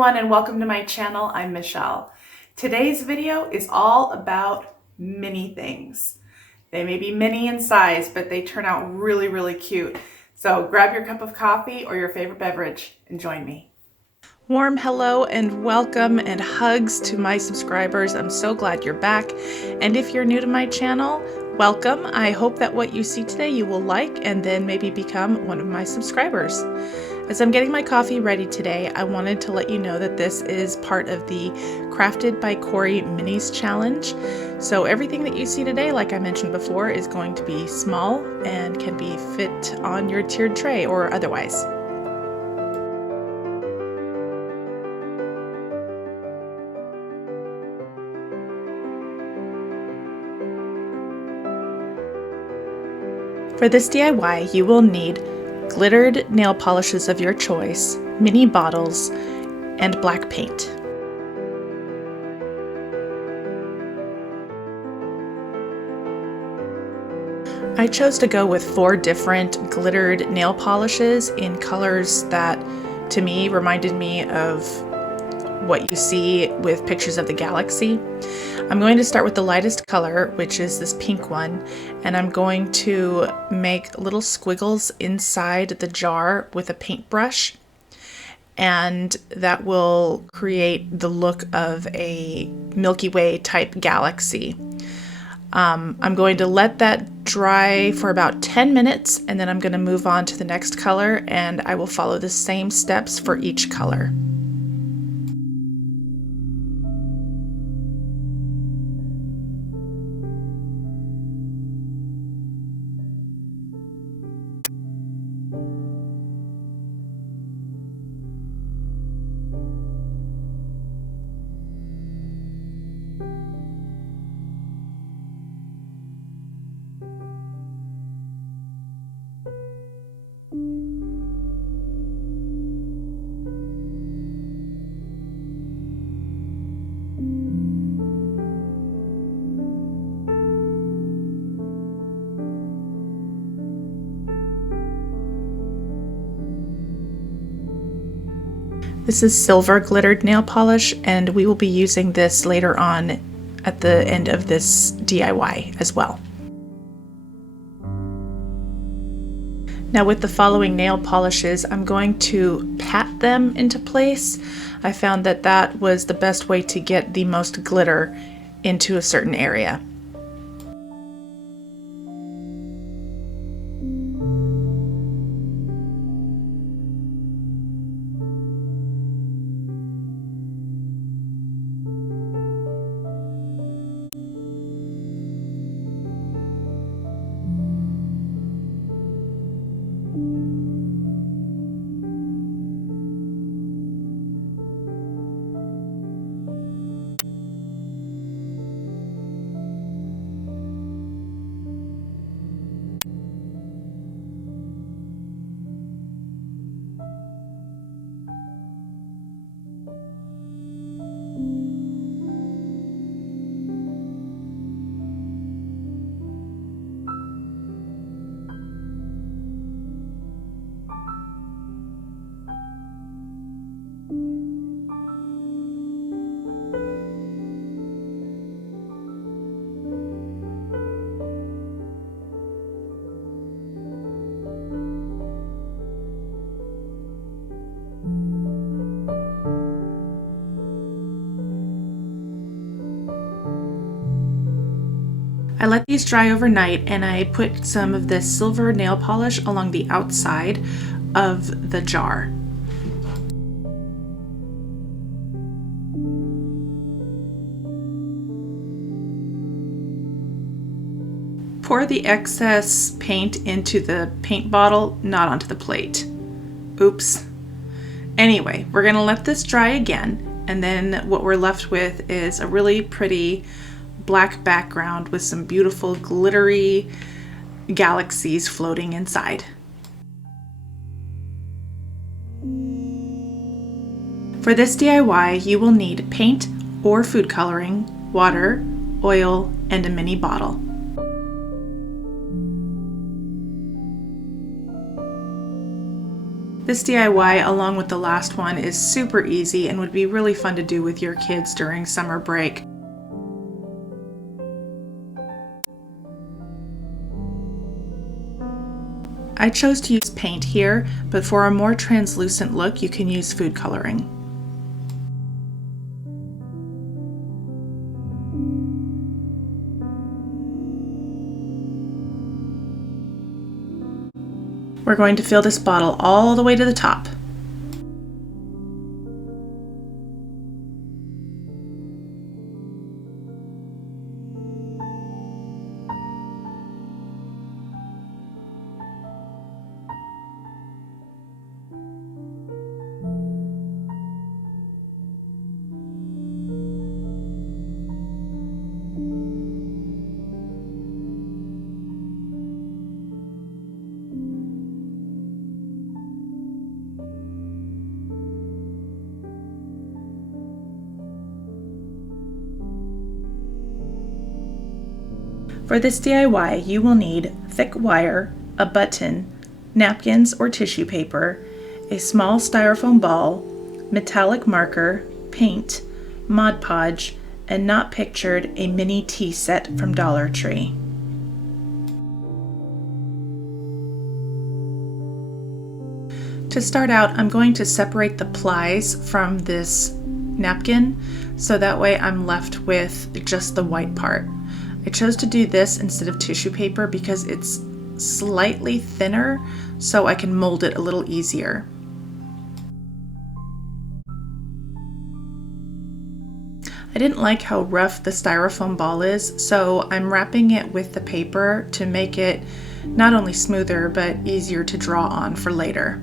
everyone and welcome to my channel. I'm Michelle. Today's video is all about mini things. They may be mini in size, but they turn out really cute. So grab your cup of coffee or your favorite beverage and join me. Warm hello and welcome and hugs to my subscribers. I'm so glad you're back. And if you're new to my channel, welcome. I hope that what you see today you will like and then maybe become one of my subscribers. As I'm getting my coffee ready today, I wanted to let you know that this is part of the Crafted by Corie Minis Challenge. So everything that you see today, like I mentioned before, is going to be small and can be fit on your tiered tray or otherwise. For this DIY, you will need glittered nail polishes of your choice, mini bottles, and black paint. I chose to go with 4 different glittered nail polishes in colors that, to me, reminded me of what you see with pictures of the galaxy. I'm going to start with the lightest color, which is this pink one, and I'm going to make little squiggles inside the jar with a paintbrush, and that will create the look of a Milky Way type galaxy. I'm going to let that dry for about 10 minutes, and then I'm going to move on to the next color, and I will follow the same steps for each color. This is silver glittered nail polish, and we will be using this later on at the end of this DIY as well. Now with the following nail polishes, I'm going to pat them into place. I found that that was the best way to get the most glitter into a certain area. I let these dry overnight, and I put some of this silver nail polish along the outside of the jar. Pour the excess paint into the paint bottle, not onto the plate. Oops. Anyway, we're gonna let this dry again, and then what we're left with is a really pretty black background with some beautiful glittery galaxies floating inside. For this DIY, you will need paint or food coloring, water, oil, and a mini bottle. This DIY, along with the last one, is super easy and would be really fun to do with your kids during summer break. I chose to use paint here, but for a more translucent look, you can use food coloring. We're going to fill this bottle all the way to the top. For this DIY, you will need thick wire, a button, napkins or tissue paper, a small styrofoam ball, metallic marker, paint, Mod Podge, and not pictured, a mini tea set from Dollar Tree. To start out, I'm going to separate the plies from this napkin, so that way I'm left with just the white part. I chose to do this instead of tissue paper because it's slightly thinner, so I can mold it a little easier. I didn't like how rough the styrofoam ball is, so I'm wrapping it with the paper to make it not only smoother, but easier to draw on for later.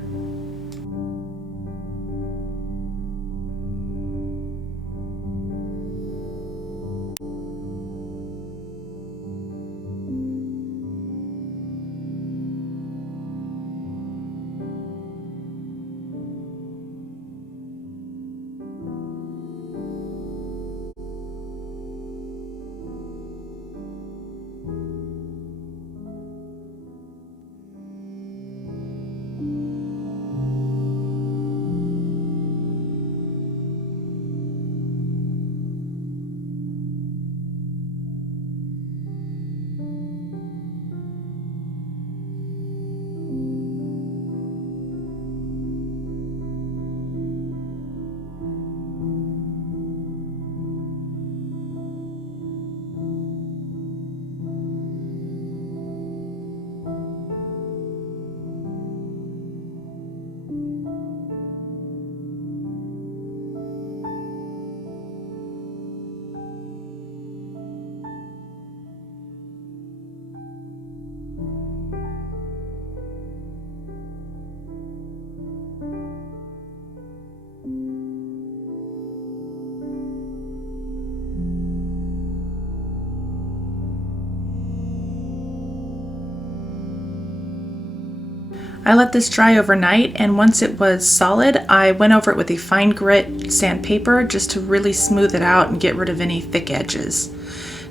I let this dry overnight, and once it was solid, I went over it with a fine grit sandpaper just to really smooth it out and get rid of any thick edges.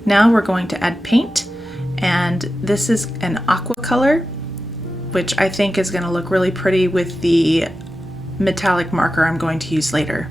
Now we're going to add paint, and this is an aqua color, which I think is going to look really pretty with the metallic marker I'm going to use later.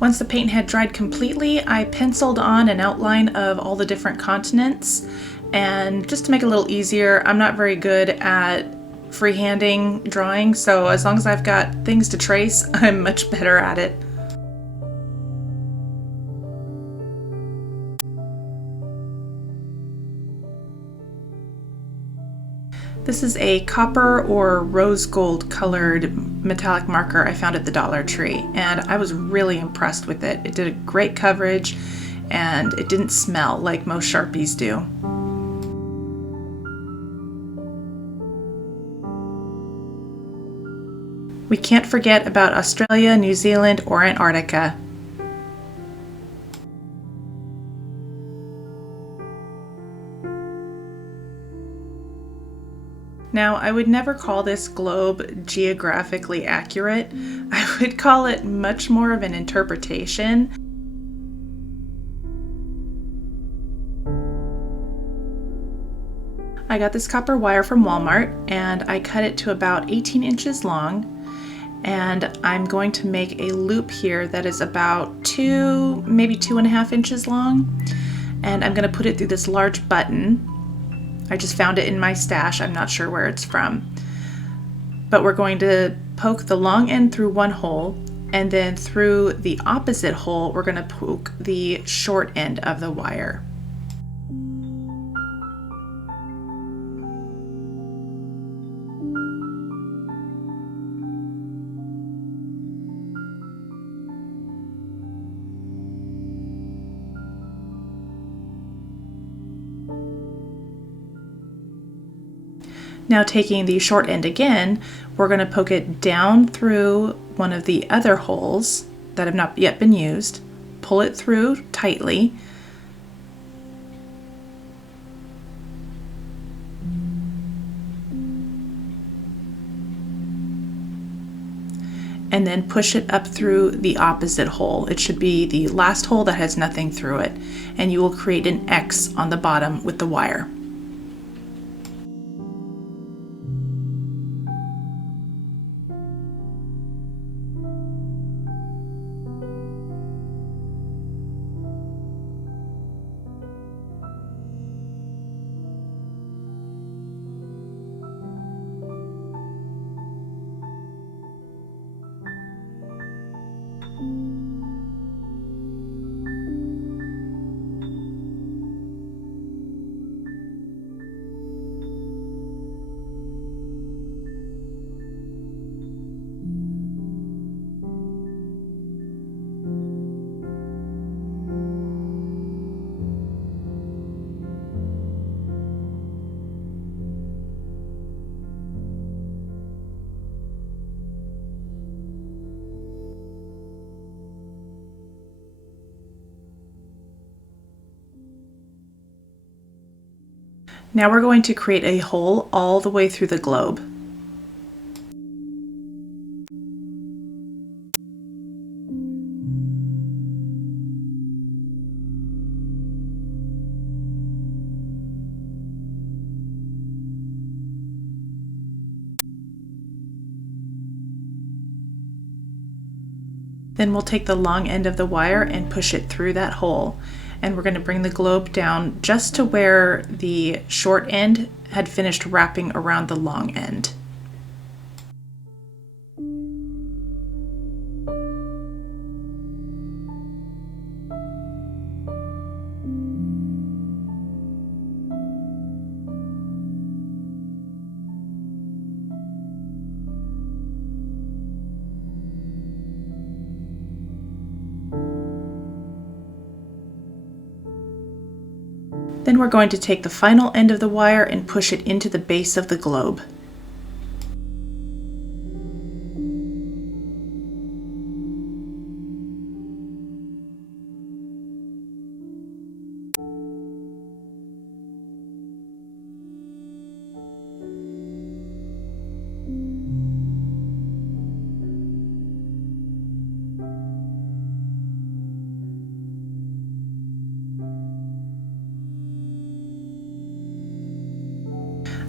Once the paint had dried completely, I penciled on an outline of all the different continents, and just to make it a little easier, I'm not very good at freehanding drawing, so as long as I've got things to trace, I'm much better at it. This is a copper or rose gold colored metallic marker I found at the Dollar Tree, and I was really impressed with it. It did a great coverage and it didn't smell like most Sharpies do. We can't forget about Australia, New Zealand, or Antarctica. Now, I would never call this globe geographically accurate. I would call it much more of an interpretation. I got this copper wire from Walmart and I cut it to about 18 inches long, and I'm going to make a loop here that is about maybe 2.5 inches long, and I'm going to put it through this large button. I just found it in my stash. I'm not sure where it's from. But we're going to poke the long end through one hole, and then through the opposite hole, we're going to poke the short end of the wire. Now, taking the short end again, we're going to poke it down through one of the other holes that have not yet been used, pull it through tightly, and then push it up through the opposite hole. It should be the last hole that has nothing through it, and you will create an X on the bottom with the wire. Now we're going to create a hole all the way through the globe. Then we'll take the long end of the wire and push it through that hole. And we're going to bring the globe down just to where the short end had finished wrapping around the long end. Then we're going to take the final end of the wire and push it into the base of the globe.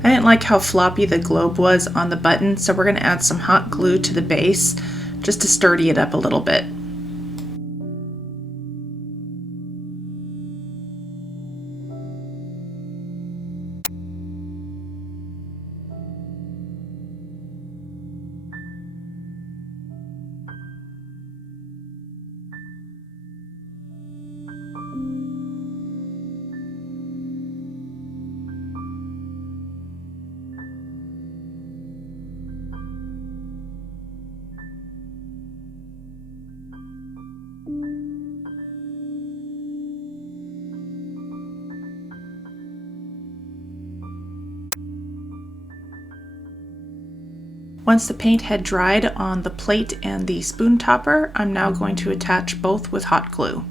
I didn't like how floppy the globe was on the button, so we're going to add some hot glue to the base just to sturdy it up a little bit. Once the paint had dried on the plate and the spoon topper, I'm now going to attach both with hot glue.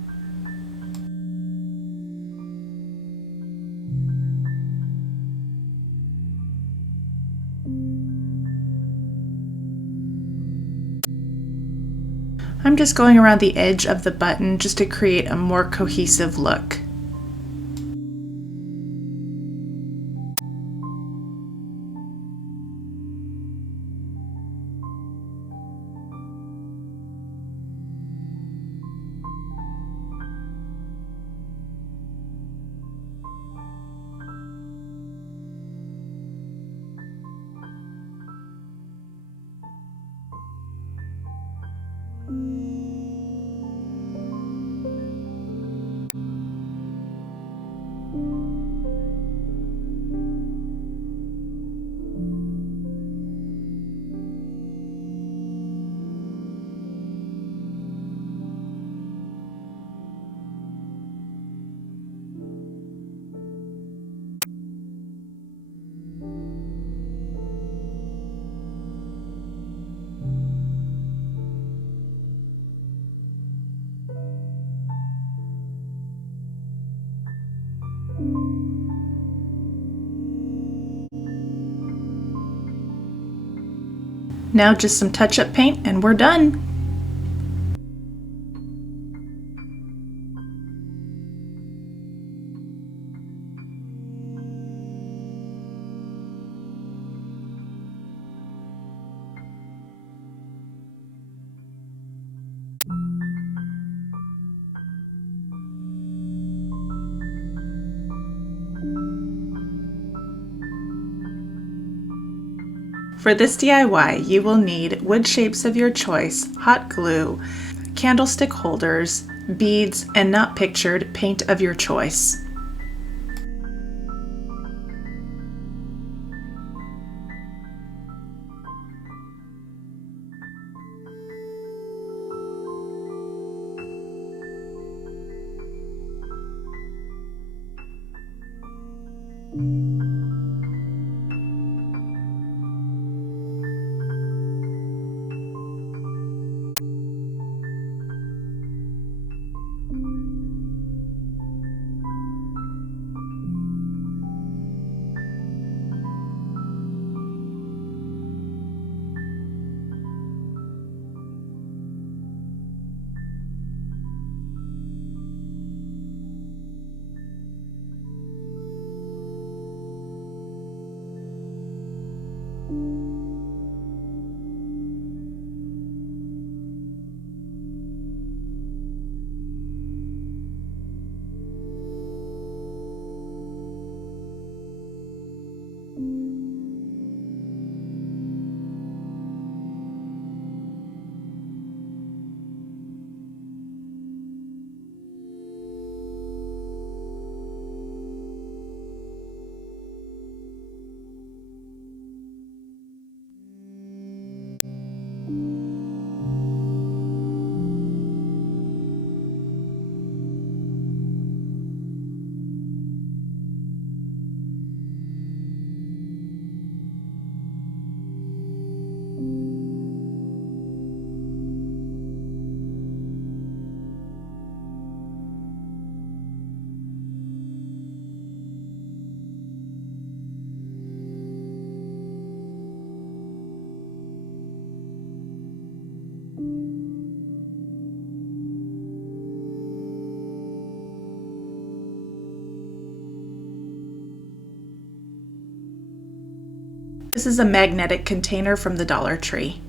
I'm just going around the edge of the button just to create a more cohesive look. Now just some touch-up paint and we're done! For this DIY, you will need wood shapes of your choice, hot glue, candlestick holders, beads, and not pictured paint of your choice. This is a magnetic container from the Dollar Tree.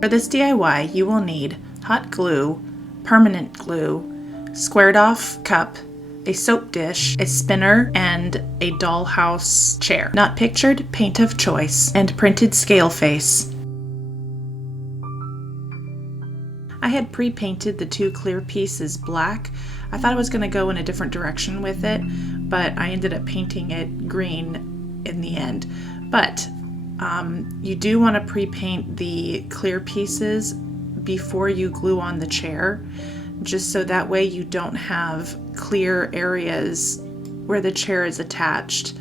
For this DIY, you will need hot glue, permanent glue, squared off cup, a soap dish, a spinner, and a dollhouse chair. Not pictured, paint of choice, and printed scale face. I had pre-painted the 2 clear pieces black. I thought I was going to go in a different direction with it, but I ended up painting it green in the end. But you do want to pre-paint the clear pieces before you glue on the chair, just so that way you don't have clear areas where the chair is attached.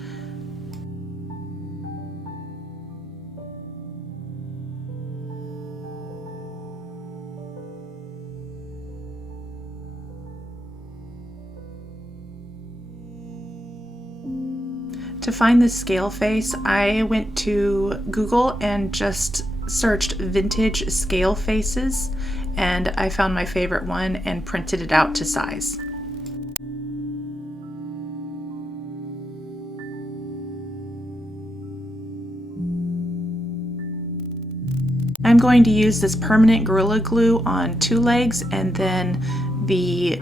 To find this scale face, I went to Google and just searched vintage scale faces, and I found my favorite one and printed it out to size. I'm going to use this permanent Gorilla Glue on 2 legs and then the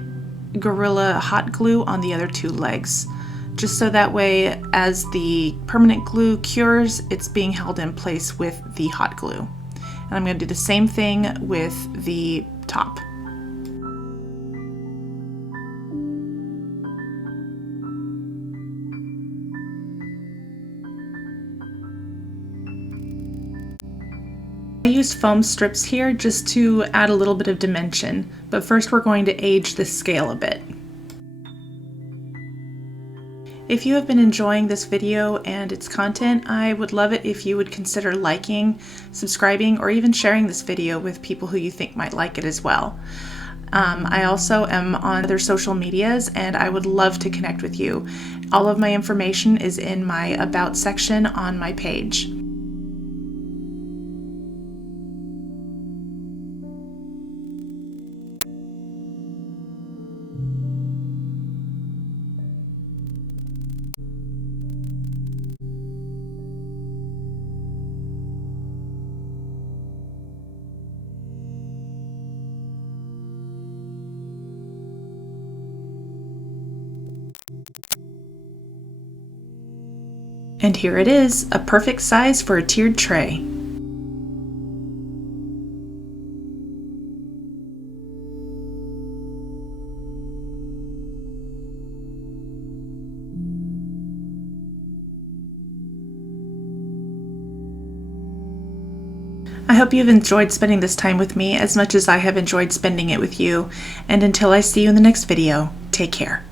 Gorilla Hot Glue on the other 2 legs. Just so that way, as the permanent glue cures, it's being held in place with the hot glue. And I'm going to do the same thing with the top. I used foam strips here just to add a little bit of dimension, but first we're going to age the scale a bit. If you have been enjoying this video and its content, I would love it if you would consider liking, subscribing, or even sharing this video with people who you think might like it as well. I also am on other social medias and I would love to connect with you. All of my information is in my About section on my page. And here it is, a perfect size for a tiered tray. I hope you've enjoyed spending this time with me as much as I have enjoyed spending it with you. And until I see you in the next video, take care.